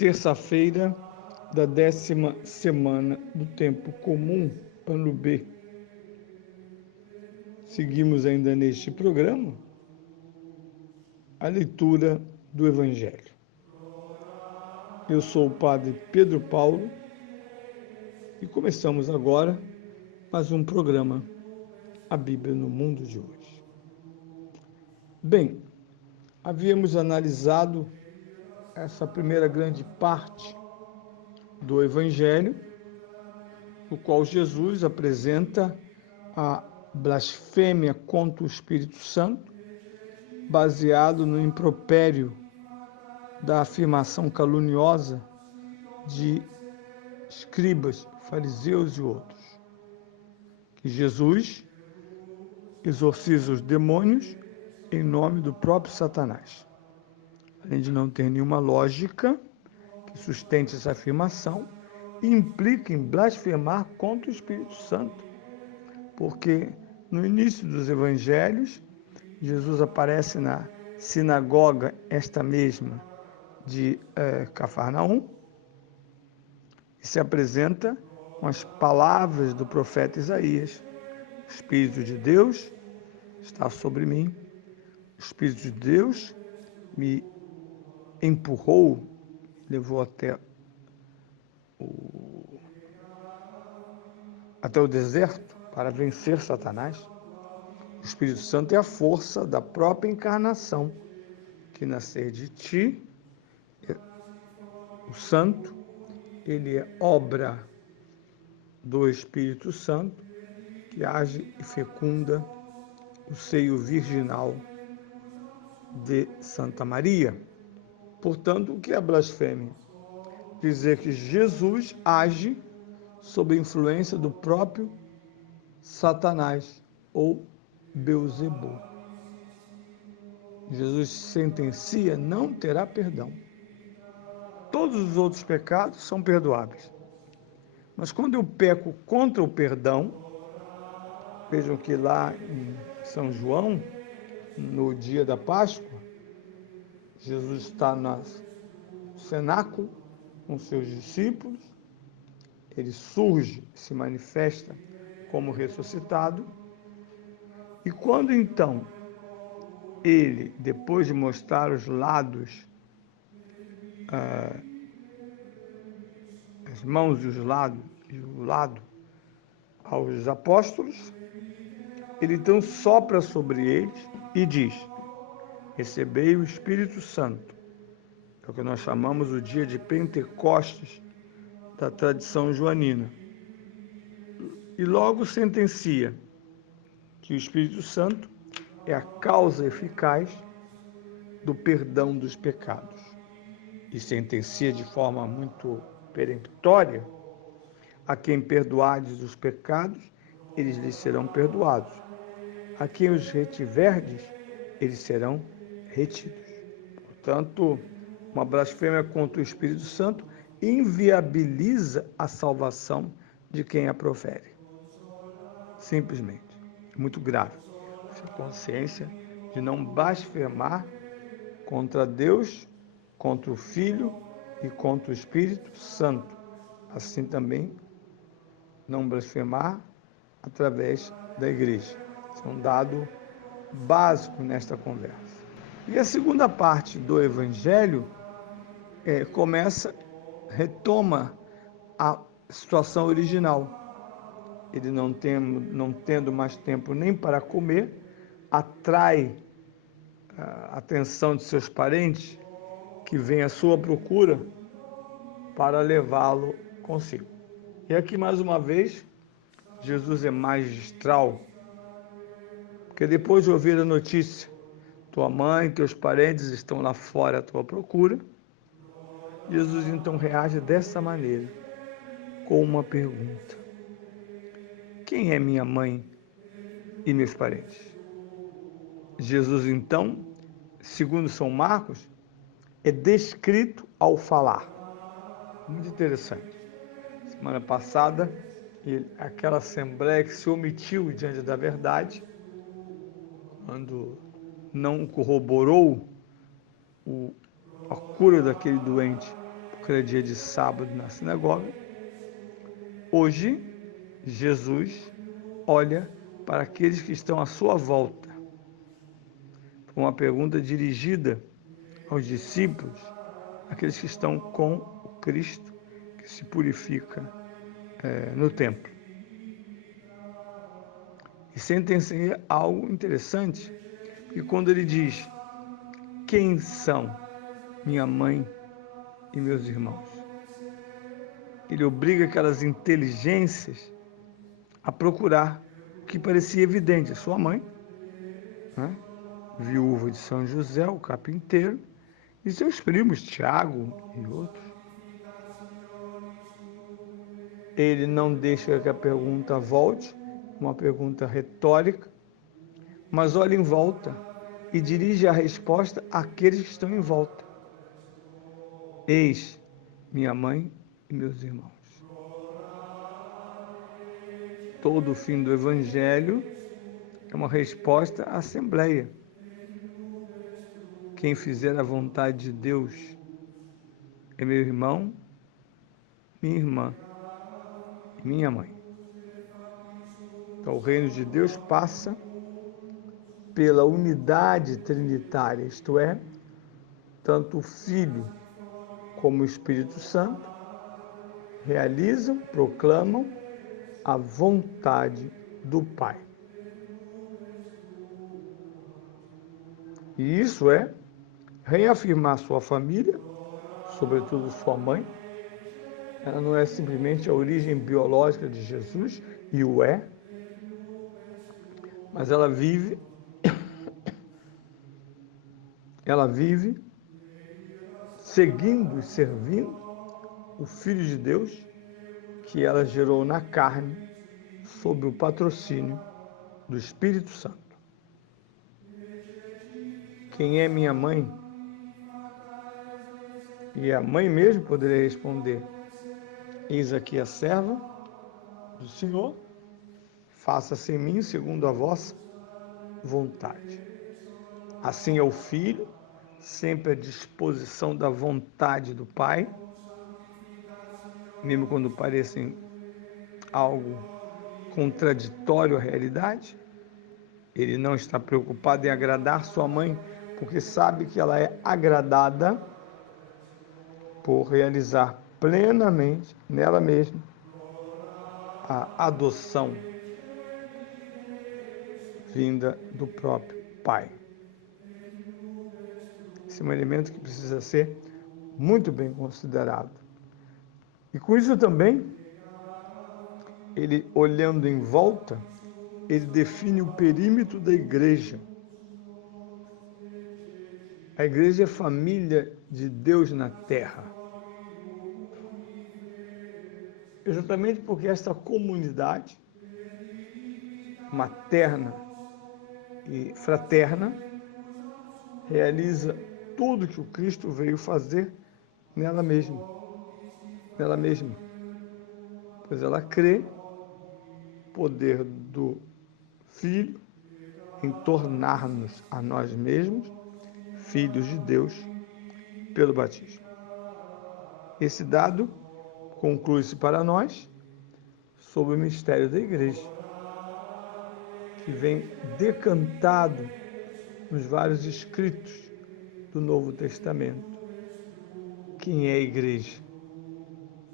terça-feira da 10ª semana do tempo comum, ano B. Seguimos ainda neste programa a leitura do Evangelho. Eu sou o Padre Pedro Paulo e começamos agora mais um programa, A Bíblia no Mundo de hoje. Bem, havíamos analisado essa primeira grande parte do Evangelho, no qual Jesus apresenta a blasfêmia contra o Espírito Santo, baseado no impropério da afirmação caluniosa de escribas, fariseus e outros. Que Jesus exorciza os demônios em nome do próprio Satanás. Além de não ter nenhuma lógica que sustente essa afirmação, implica em blasfemar contra o Espírito Santo. Porque no início dos evangelhos, Jesus aparece na sinagoga, esta mesma de Cafarnaum, e se apresenta com as palavras do profeta Isaías: o Espírito de Deus está sobre mim, o Espírito de Deus me empurrou, levou até o deserto para vencer Satanás. O Espírito Santo é a força da própria encarnação, que nascer de ti, o Santo, ele é obra do Espírito Santo, que age e fecunda o seio virginal de Santa Maria. Portanto, o que é blasfêmia? Dizer que Jesus age sob a influência do próprio Satanás ou Beelzebul. Jesus sentencia: não terá perdão. Todos os outros pecados são perdoáveis. Mas quando eu peco contra o perdão, vejam que lá em São João, no dia da Páscoa, Jesus está no cenáculo com seus discípulos, ele surge, se manifesta como ressuscitado, e quando então ele, depois de mostrar os lados, as mãos e o lado aos apóstolos, ele então sopra sobre eles e diz: recebei o Espírito Santo. É o que nós chamamos o dia de Pentecostes da tradição joanina. E logo sentencia que o Espírito Santo é a causa eficaz do perdão dos pecados. E sentencia de forma muito peremptória: a quem perdoardes os pecados, eles lhes serão perdoados. A quem os retiverdes, eles serão retidos. Portanto, uma blasfêmia contra o Espírito Santo inviabiliza a salvação de quem a profere. Simplesmente. É muito grave. Essa consciência de não blasfemar contra Deus, contra o Filho e contra o Espírito Santo. Assim também não blasfemar através da igreja. Isso é um dado básico nesta conversa. E a segunda parte do Evangelho retoma a situação original. Ele não tendo mais tempo nem para comer, atrai a atenção de seus parentes, que vêm à sua procura para levá-lo consigo. E aqui, mais uma vez, Jesus é magistral, porque depois de ouvir a notícia: tua mãe, teus parentes estão lá fora à tua procura, Jesus então reage dessa maneira, com uma pergunta: quem é minha mãe e meus parentes? Jesus então, segundo São Marcos, é descrito ao falar. Muito interessante. Semana passada, aquela assembleia que se omitiu diante da verdade, quando não corroborou a cura daquele doente, porque porque era dia de sábado na sinagoga. Hoje, Jesus olha para aqueles que estão à sua volta, com uma pergunta dirigida aos discípulos, aqueles que estão com o Cristo, que se purifica no templo. E sentem-se algo interessante, porque quando ele diz: quem são minha mãe e meus irmãos? Ele obriga aquelas inteligências a procurar o que parecia evidente: a sua mãe, né? Viúva de São José, o carpinteiro, e seus primos, Tiago e outros. Ele não deixa que a pergunta volte, uma pergunta retórica, mas olha em volta e dirige a resposta àqueles que estão em volta. Eis minha mãe e meus irmãos. Todo o fim do Evangelho é uma resposta à Assembleia. Quem fizer a vontade de Deus é meu irmão, minha irmã e minha mãe. Então, o reino de Deus passa pela unidade trinitária, isto é, tanto o Filho como o Espírito Santo realizam, proclamam a vontade do Pai. E isso é reafirmar sua família, sobretudo sua mãe. Ela não é simplesmente a origem biológica de Jesus, e o é, mas ela vive seguindo e servindo o Filho de Deus que ela gerou na carne sob o patrocínio do Espírito Santo. Quem é minha mãe? E a mãe mesmo poderia responder: eis aqui a serva do Senhor, faça-se em mim segundo a vossa vontade. Assim é o Filho, sempre à disposição da vontade do Pai, mesmo quando parecem algo contraditório à realidade. Ele não está preocupado em agradar sua mãe, porque sabe que ela é agradada por realizar plenamente nela mesma a adoção vinda do próprio Pai. Esse é um elemento que precisa ser muito bem considerado. E com isso também, ele olhando em volta, ele define o perímetro da igreja. A igreja é família de Deus na terra. Exatamente porque esta comunidade materna e fraterna realiza tudo que o Cristo veio fazer nela mesma, pois ela crê no poder do Filho em tornar-nos a nós mesmos filhos de Deus pelo batismo. Esse dado conclui-se para nós sobre o mistério da igreja, que vem decantado nos vários escritos do Novo Testamento. Quem é a igreja?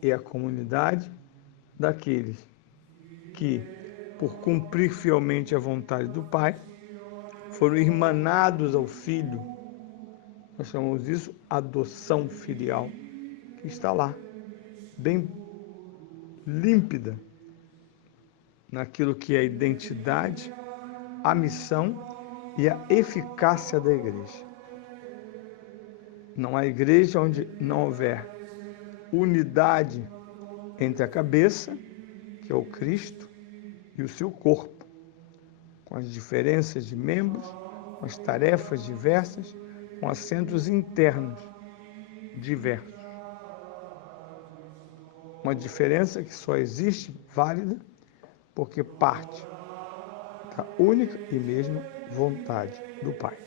É a comunidade daqueles que, por cumprir fielmente a vontade do Pai, foram irmanados ao Filho. Nós chamamos isso adoção filial, que está lá, bem límpida, naquilo que é a identidade, a missão e a eficácia da igreja. Não há igreja onde não houver unidade entre a cabeça, que é o Cristo, e o seu corpo, com as diferenças de membros, com as tarefas diversas, com assentos internos diversos. Uma diferença que só existe válida porque parte da única e mesma vontade do Pai.